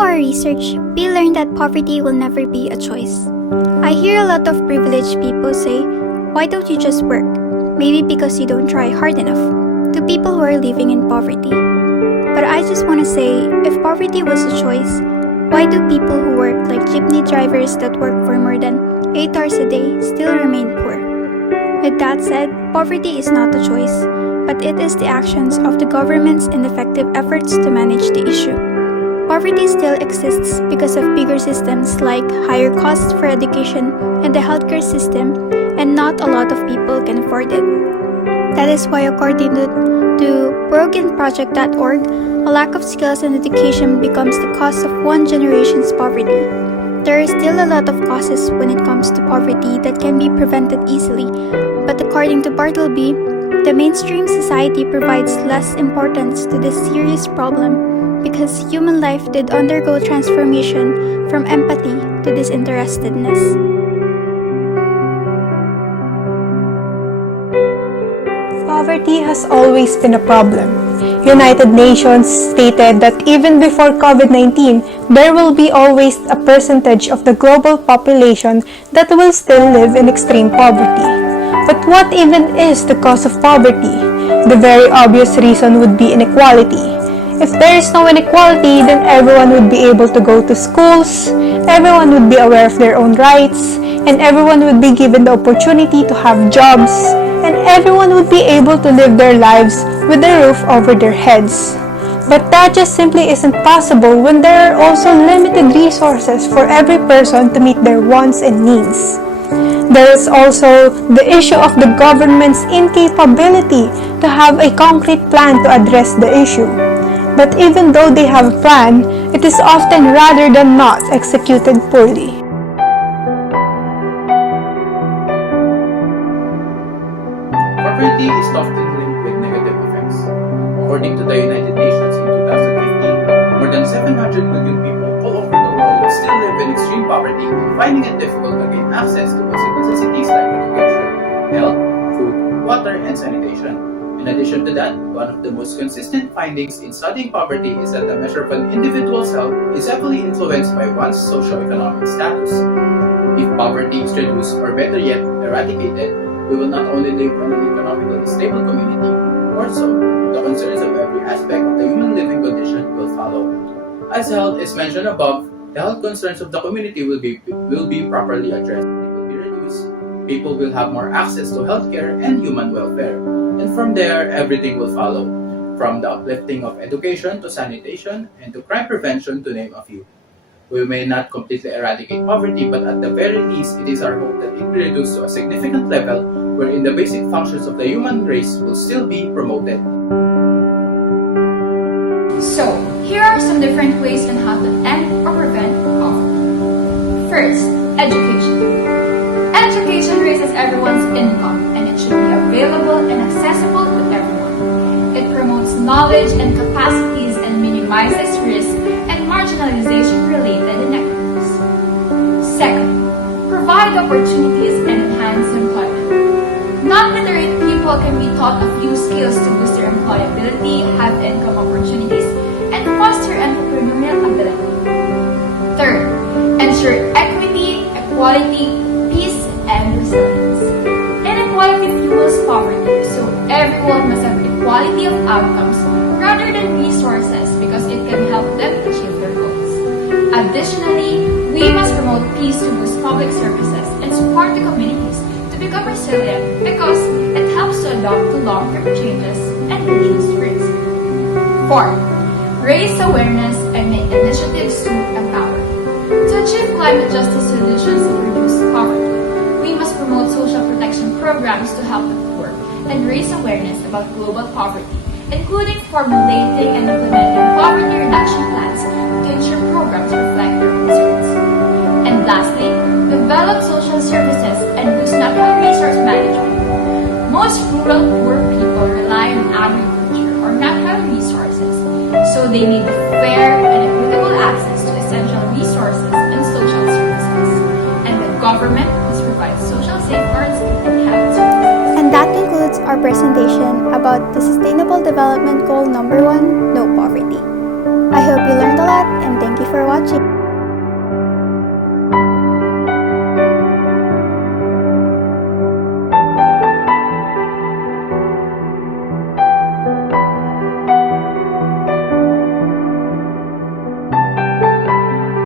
our research, we learned that poverty will never be a choice. I hear a lot of privileged people say, "Why don't you just work?" Maybe because you don't try hard enough, to people who are living in poverty. But I just want to say, if poverty was a choice, why do people who work like jeepney drivers that work for more than 8 hours a day still remain poor? With that said, poverty is not a choice, but it is the actions of the government's ineffective efforts to manage the issue. Poverty still exists because of bigger systems like higher costs for education and the healthcare system, and not a lot of people can afford it. That is why, according to brokenproject.org, a lack of skills and education becomes the cause of one generation's poverty. There are still a lot of causes when it comes to poverty that can be prevented easily, but according to Bartleby, the mainstream society provides less importance to this serious problem because human life did undergo transformation from empathy to disinterestedness. Poverty has always been a problem. United Nations stated that even before COVID-19, there will be always a percentage of the global population that will still live in extreme poverty. But what even is the cause of poverty? The very obvious reason would be inequality. If there is no inequality, then everyone would be able to go to schools, everyone would be aware of their own rights, and everyone would be given the opportunity to have jobs, and everyone would be able to live their lives with a roof over their heads. But that just simply isn't possible when there are also limited resources for every person to meet their wants and needs. There is also the issue of the government's incapability to have a concrete plan to address the issue. But even though they have a plan, it is often rather than not executed poorly. Poverty is often linked with negative effects. According to the United Nations in 2015, more than 700 million people all over the world still live in extreme poverty, finding it difficult to gain access to basic necessities like education, health, food, water, and sanitation. In addition to that, one of the most consistent findings in studying poverty is that the measure of an individual's health is heavily influenced by one's socioeconomic status. If poverty is reduced, or better yet, eradicated, we will not only live in an economically stable community, also, the concerns of every aspect of the human living condition will follow. As health is mentioned above, the health concerns of the community will be properly addressed. It will be reduced. People will have more access to healthcare and human welfare. And from there, everything will follow, from the uplifting of education to sanitation and to crime prevention, to name a few. We may not completely eradicate poverty, but at the very least, it is our hope that it be reduced to a significant level wherein the basic functions of the human race will still be promoted. So, here are some different ways on how to end or prevent poverty. First, education. Education raises everyone's income and it should be available and accessible to everyone. It promotes knowledge and capacities and minimizes risk and marginalization-related inequities. Second, provide opportunities and enhance employment. Non-literate people can be taught a few skills to boost their employability, have income opportunities, and foster entrepreneurial ability. Third, ensure equity, equality, peace, and resilience. Inequality fuels poverty, so everyone must have equality of outcomes rather than resources because it can help them achieve their goals. Additionally, we must promote peace to boost public services and support the communities to become resilient because it helps to adapt to long-term changes and reduce risk. Fourth, raise awareness and make initiatives to empower. To achieve climate justice solutions and reduce poverty, we must promote social protection programs to help the poor and raise awareness about global poverty, including formulating and implementing poverty reduction plans to ensure programs reflect their concerns. And lastly, develop social services and boost natural resource management. Most rural poor people rely on agriculture or natural resources, so they need fair and equitable access to essential resources and social services. And the government must provide social safeguards and health services. And that concludes our presentation about the Sustainable Development Goal number 1, no poverty. I hope you learned a lot and thank you for watching.